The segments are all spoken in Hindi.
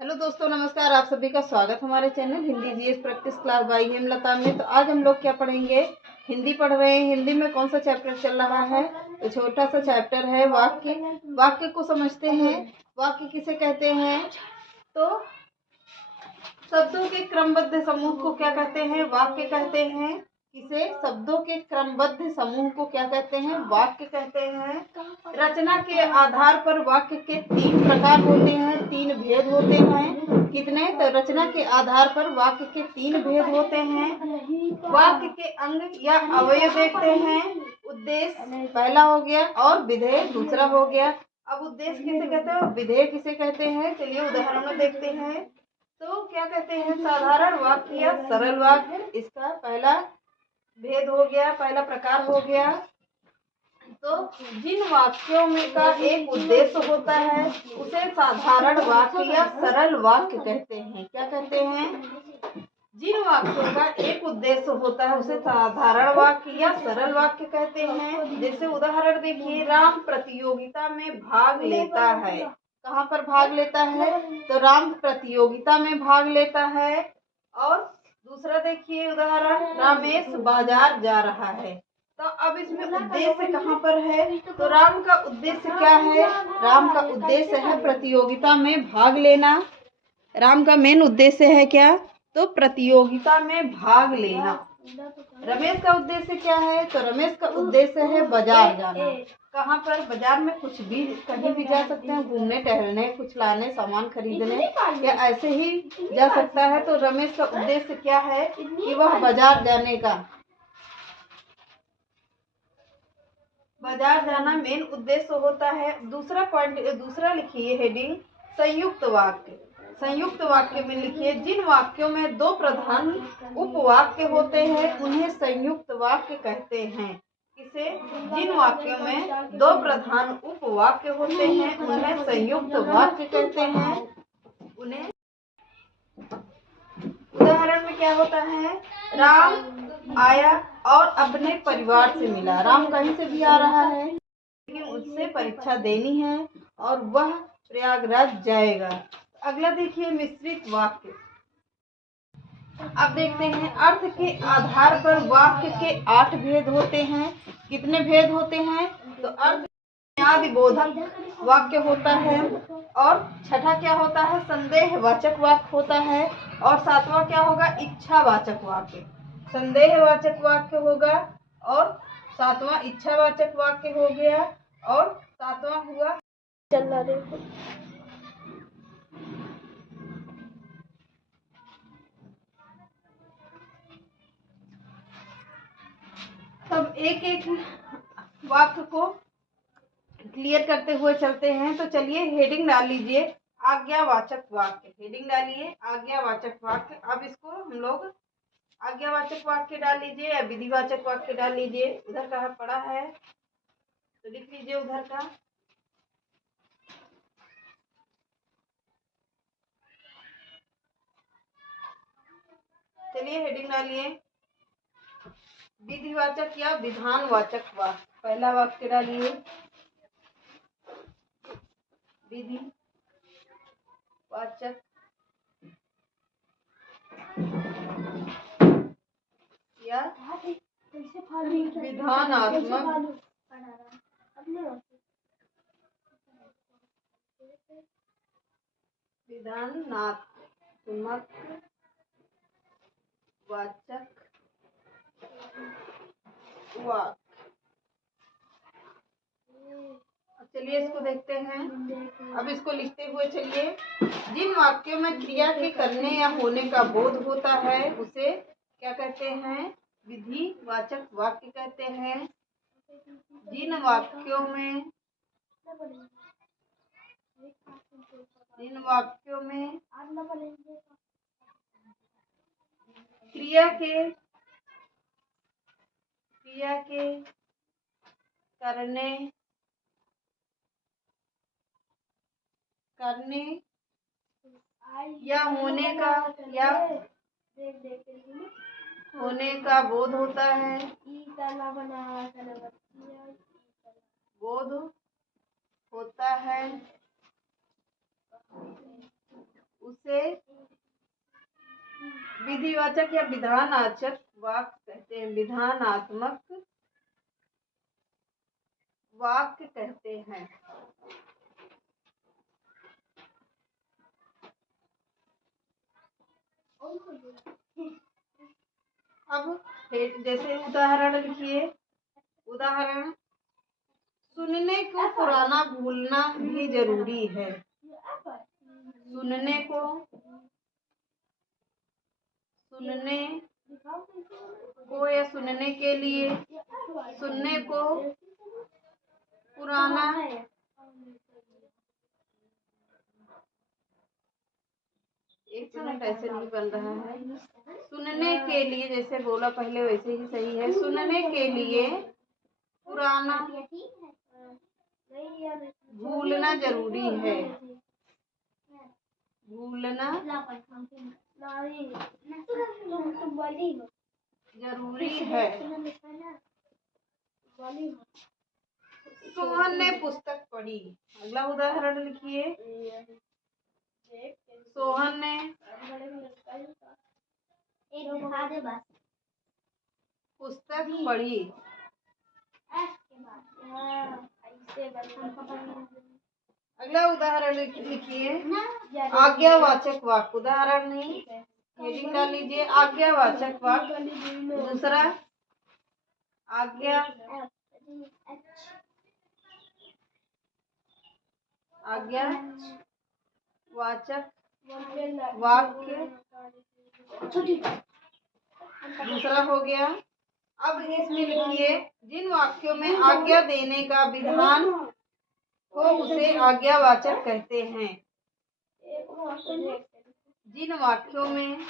हेलो दोस्तों, नमस्कार। आप सभी का स्वागत हमारे channel Hindi GS practice class by Hemlata में। तो आज हम लोग क्या पढ़ेंगे? हिंदी पढ़ रहे हैं। हिंदी में कौन सा चैप्टर चल रहा है? तो छोटा सा चैप्टर है वाक्य। वाक्य को समझते हैं। वाक्य किसे कहते हैं? तो शब्दों के क्रमबद्ध समूह को क्या कहते हैं? वाक्य कहते हैं। किसे? शब्दों के क्रमबद्ध समूह को क्या कहते हैं? वाक्य कहते हैं। रचना के आधार पर वाक्य के 3 प्रकार होते हैं, 3 भेद होते हैं। कितने? तो रचना के आधार पर वाक्य के 3 भेद होते हैं। वाक्य के अंग या अवयव देखते हैं। उद्देश्य पहला हो गया और विधेय दूसरा हो गया। अब उद्देश्य किसे कहते हैं, विधेय किसे कहते हैं? चलिए उदाहरण देखते हैं। तो क्या कहते हैं? साधारण वाक्य या सरल वाक्य, इसका पहला भेद हो गया, पहला प्रकार हो गया। तो जिन वाक्यों में का एक उद्देश्य होता है उसे साधारण वाक्य या सरल वाक्य कहते हैं। क्या कहते हैं? जिन वाक्यों का एक उद्देश्य होता है उसे साधारण वाक्य या सरल वाक्य कहते हैं। जैसे उदाहरण देखिए, राम प्रतियोगिता में भाग लेता है। कहाँ पर भाग लेता है? तो राम प्रतियोगिता में भाग लेता है। और दूसरा देखिए उदाहरण, रमेश बाजार जा रहा है। तो अब इसमें उद्देश्य कहाँ पर है? तो राम का उद्देश्य क्या है? राम का उद्देश्य है प्रतियोगिता में भाग लेना। राम का मेन उद्देश्य है क्या? तो प्रतियोगिता में भाग लेना। रमेश का उद्देश्य क्या है? तो रमेश का उद्देश्य है बाजार जाना। कहाँ पर? बाजार में कुछ भी, कहीं भी जा सकते हैं, घूमने टहलने, कुछ लाने, सामान खरीदने, या ऐसे ही जा सकता है। तो रमेश का उद्देश्य क्या है कि वह बाजार जाने का, बाजार जाना मेन उद्देश्य होता है। दूसरा पॉइंट, दूसरा लिखिए हेडिंग, संयुक्त वाक्य। संयुक्त वाक्य में लिखिए, जिन वाक्यों में 2 प्रधान उपवाक्य होते हैं उन्हें संयुक्त वाक्य कहते हैं। किसे? जिन वाक्यों में 2 प्रधान उपवाक्य होते हैं उन्हें संयुक्त वाक्य कहते हैं। उन्हें उदाहरण में क्या होता है? राम आया और अपने परिवार से मिला। राम कहीं से भी आ रहा है लेकिन उससे परीक्षा देनी है और वह प्रयागराज जाएगा। अगला देखिए, मिश्रित वाक्य। अब देखते हैं, अर्थ के आधार पर वाक्य के 8 भेद होते हैं। कितने भेद होते हैं? तो अर्थ बुनियादी बोधक वाक्य होता है। और छठा क्या होता है? संदेहवाचक वाक्य होता है। और 7वां क्या होगा? इच्छावाचक वाक्य। संदेहवाचक वाक्य होगा और 7वां इच्छावाचक वाक्य हो गया और 7वां हुआ चल रहा। सब एक एक वाक्य को क्लियर करते हुए चलते हैं। तो चलिए हेडिंग डाल लीजिए, आज्ञावाचक वाक्य। हेडिंग डालिए, आज्ञावाचक वाक्य। अब इसको हम लोग आज्ञावाचक वाक्य डाल लीजिए या विधिवाचक वाक्य डाल लीजिए। उधर का पड़ा है तो लिख लीजिए उधर का। चलिए हेडिंग डालिए, विधिवाचक या विधानवाचक वाक्य। पहला वाक्य डालिए, विधिवाचक या विधानात्मक विधानात्मक वाचक वाक्य। चलिए इसको देखते हैं। अब इसको लिखते हुए चलिए, जिन वाक्यों में क्रिया के करने या होने का बोध होता है उसे क्या कहते हैं? विधिवाचक वाक्य कहते हैं। जिन वाक्यों में क्रिया के करने या होने का बोध होता है, इसे विधिवाचक या विधानाचक वाक्य कहते हैं, विधानात्मक वाक्य कहते हैं। अब जैसे उदाहरण लिखिए। उदाहरण, सुनने को पुराना भूलना भी जरूरी है। सुनने को या सुनने के लिए, सुनने को पुराना एक मिनट ऐसे नहीं बन रहा है। सुनने के लिए जैसे बोला पहले वैसे ही सही है। सुनने के लिए पुराना भूलना जरूरी है। भूलना जरूरी है। सोहन ने पुस्तक पढ़ी। अगला उदाहरण लिखिए। सोहन ने पुस्तक पढ़ी। अगला उदाहरण लिखिए। आज्ञावाचक वाक्य। उदाहरण नहीं, हेडिंग डाल लीजिए आज्ञावाचक वाक्य। दूसरा, आज्ञावाचक वाक्य दूसरा हो गया। अब इसमें लिखिए, जिन वाक्यों में आज्ञा देने का विधान हो उसे आज्ञावाचक कहते हैं। जिन वाक्यों में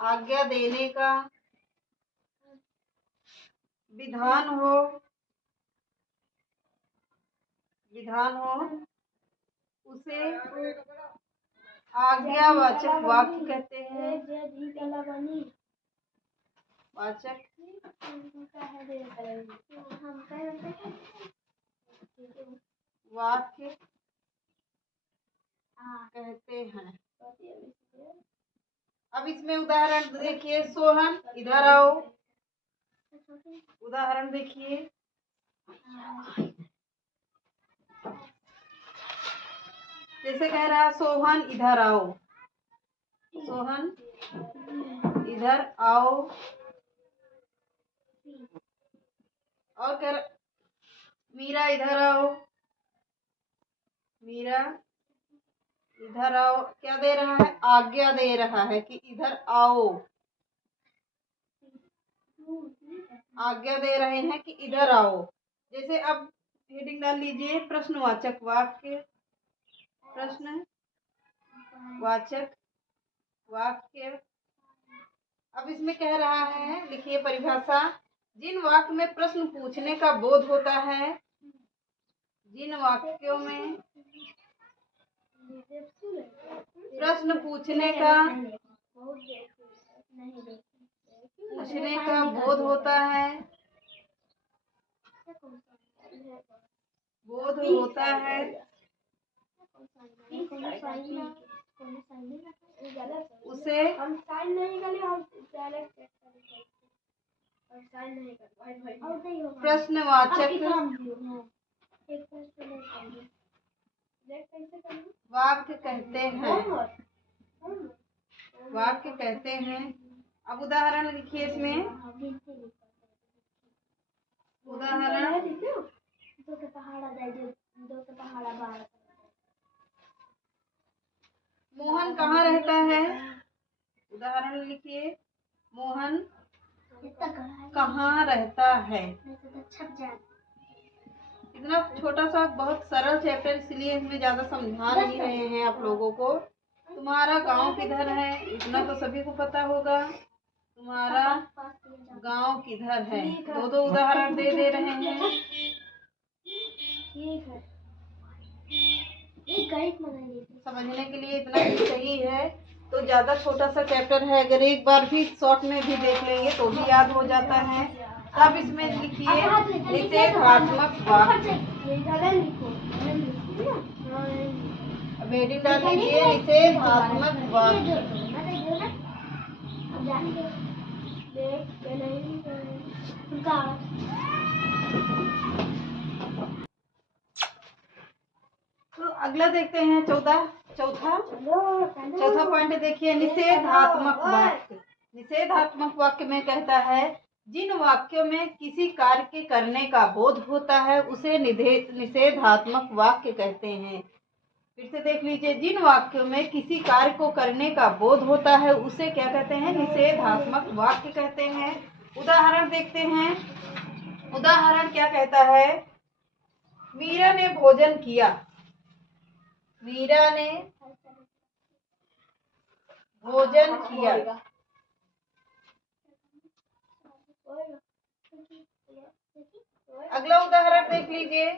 आज्ञा देने का विधान हो उसे आज्ञावाचक वाक्य कहते हैं। वाक्य कहते हैं। अब इसमें उदाहरण देखिए। सोहन इधर आओ। उदाहरण देखिए। जैसे कह रहा सोहन इधर आओ। सोहन इधर आओ। और कह रहा मीरा इधर आओ। मीरा इधर आओ। क्या दे रहा है? आज्ञा दे रहा है कि इधर आओ। आज्ञा दे रहे हैं कि इधर आओ। जैसे अब हेडिंग डाल लीजिए प्रश्नवाचक वाक्य। प्रश्नवाचक वाक्य। अब इसमें कह रहा है, लिखिए परिभाषा। जिन वाक्य में प्रश्न पूछने का बोध होता है, जिन वाक्यों में प्रश्न पूछने का बोध होता है, उसे प्रश्नवाचक वाक्य कहते हैं। अब उदाहरण लिखिए इसमें। उदाहरण, मोहन कहाँ रहता है? उदाहरण लिखिए। मोहन कहाँ रहता है? इतना छोटा सा बहुत सरल चैप्टर, इसलिए इसमें ज्यादा समझा नहीं रहे हैं आप लोगों को। तुम्हारा गांव किधर है? इतना तो सभी को पता होगा। तुम्हारा गांव किधर है? दो उदाहरण दे रहे हैं। समझने के लिए इतना ही सही है। तो ज़्यादा छोटा सा चैप्टर है, अगर एक बार भी शॉर्ट में भी देख लेंगे तो भी याद हो जाता है। तब इसमें लिखिए निषेधात्मक वाक्य। अब हेडिंग डाल लीजिए निषेधात्मक वाक्य। तो अगला देखते हैं चौथा पॉइंट देखिए निषेधात्मक वाक्य। निषेधात्मक वाक्य में कहता है जिन वाक्यों में किसी कार्य के करने का बोध होता है उसे निषेधात्मक वाक्य कहते हैं। फिर से देख लीजिए, जिन वाक्यों में किसी कार्य को करने का बोध होता है उसे क्या कहते हैं? निषेधात्मक वाक्य कहते हैं। उदाहरण देखते हैं। उदाहरण क्या कहता है? मीरा ने भोजन किया। मीरा ने भोजन किया। अगला उदाहरण देख लीजिए।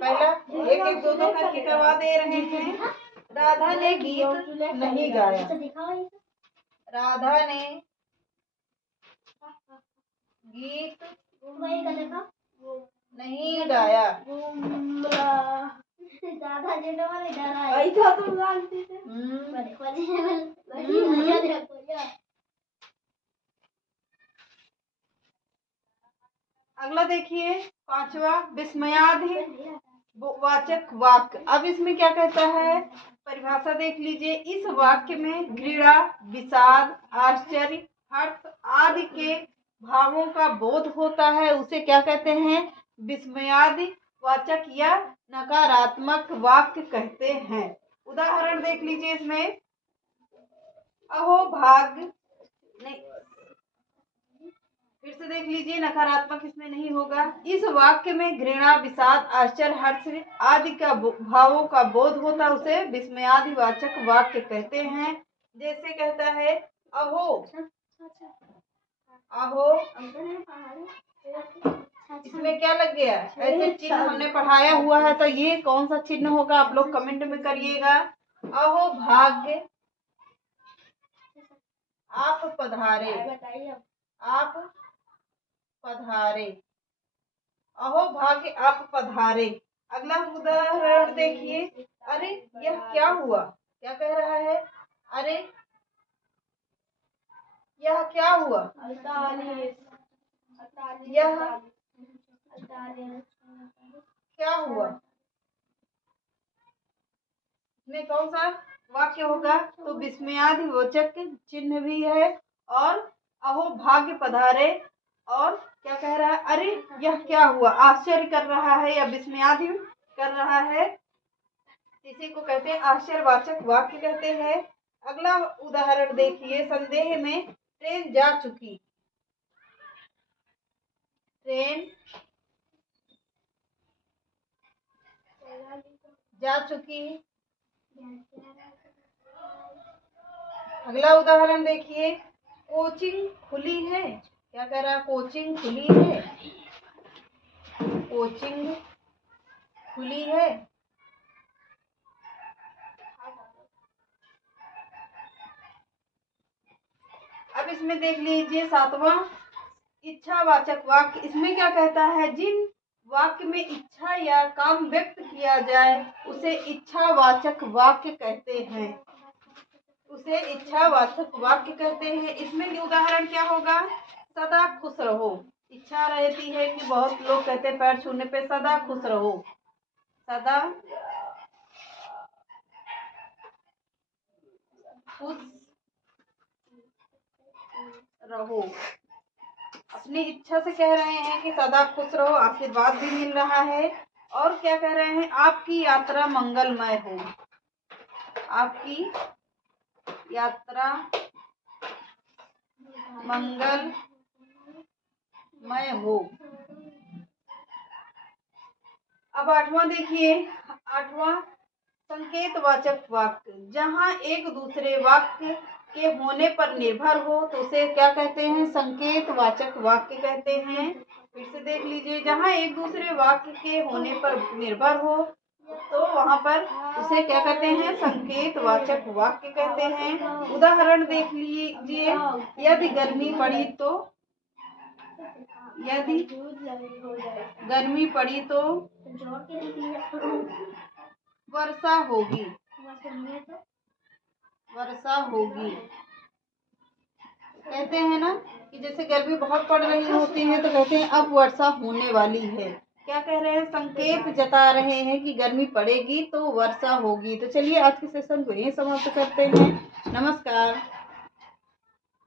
पहला एक दो करके करवा दे रहे हैं। राधा ने गीत नहीं गाया। राधा ने गीत नहीं गाया। अगला देखिए पांचवा विस्मयादि वाचक वाक्य। अब इसमें क्या कहता है? परिभाषा देख लीजिए। इस वाक्य में घृणा, विषाद, आश्चर्य, हर्ष आदि के भावों का बोध होता है, उसे क्या कहते हैं? विस्मयादि वाचक या नकारात्मक वाक्य कहते हैं। उदाहरण देख लीजिए इसमें। अहो भाग्य नहीं, फिर से देख लीजिए, नकारात्मक इसमें नहीं होगा। इस वाक्य में घृणा, विषाद, आश्चर्य, हर्ष आदि का भावों का बोध होता, उसे विस्मयादि वाचक वाक्य कहते हैं। जैसे कहता है अहो, अहो, इसमें क्या लग गया? ऐसे चिन्ह हमने पढ़ाया हुआ है, तो ये कौन सा चिन्ह होगा? आप लोग कमेंट में करिएगा। अहो भाग्य आप पधारे। आप पधारे। अहो भाग्य आप पधारे। अगला उदाहरण देखिए। अरे यह क्या हुआ? क्या कह रहा है? अरे यह क्या हुआ? यह क्या हुआ? इसमें कौन सा वाक्य होगा? तो विस्मयादि वाचक चिन्ह भी है, और अहो भाग्य पधारे, और क्या कह रहा है? अरे यह क्या हुआ? आश्चर्य कर रहा है या विस्मयादि कर रहा है, इसी को कहते हैं आश्चर्यवाचक वाक्य कहते हैं। अगला उदाहरण देखिए। संदेह में ट्रेन जा चुकी। ट्रेन जा चुकी। अगला उदाहरण देखिए। कोचिंग खुली है। क्या कह रहा है? कोचिंग खुली है। कोचिंग खुली है। अब इसमें देख लीजिए सातवां इच्छावाचक वाक्य। इसमें क्या कहता है? जिन वाक्य में इच्छा या काम व्यक्त किया जाए उसे इच्छावाचक वाक्य कहते हैं। उसे इच्छावाचक वाक्य कहते हैं। इसमें उदाहरण क्या होगा? सदा खुश रहो। इच्छा रहती है कि बहुत लोग कहते हैं पैर छूने पे सदा खुश रहो। सदा खुश रहो। अपनी इच्छा से कह रहे हैं कि सदा खुश रहो, आशीर्वाद भी मिल रहा है। और क्या कह रहे हैं? आपकी यात्रा मंगलमय हो। आपकी यात्रा मंगलमय हो। अब आठवां देखिए। आठवां संकेतवाचक वाक्य। जहां एक दूसरे वाक्य के होने पर निर्भर हो तो उसे क्या कहते हैं? संकेतवाचक वाक्य कहते हैं। फिर से देख लीजिए। जहां एक दूसरे वाक्य के होने पर निर्भर हो तो वहाँ पर उसे क्या कहते हैं, संकेत वाचक वाक्य कहते हैं। उदाहरण देख लीजिए, यदि गर्मी पड़ी तो, यदि गर्मी पड़ी तो वर्षा होगी, वर्षा होगी। कहते हैं ना कि जैसे गर्मी बहुत पड़ रही होती है तो कहते हैं अब वर्षा होने वाली है। क्या कह रहे हैं, संकेत जता रहे हैं कि गर्मी पड़ेगी तो वर्षा होगी। तो चलिए आज के सेशन को यहीं समाप्त करते हैं। नमस्कार।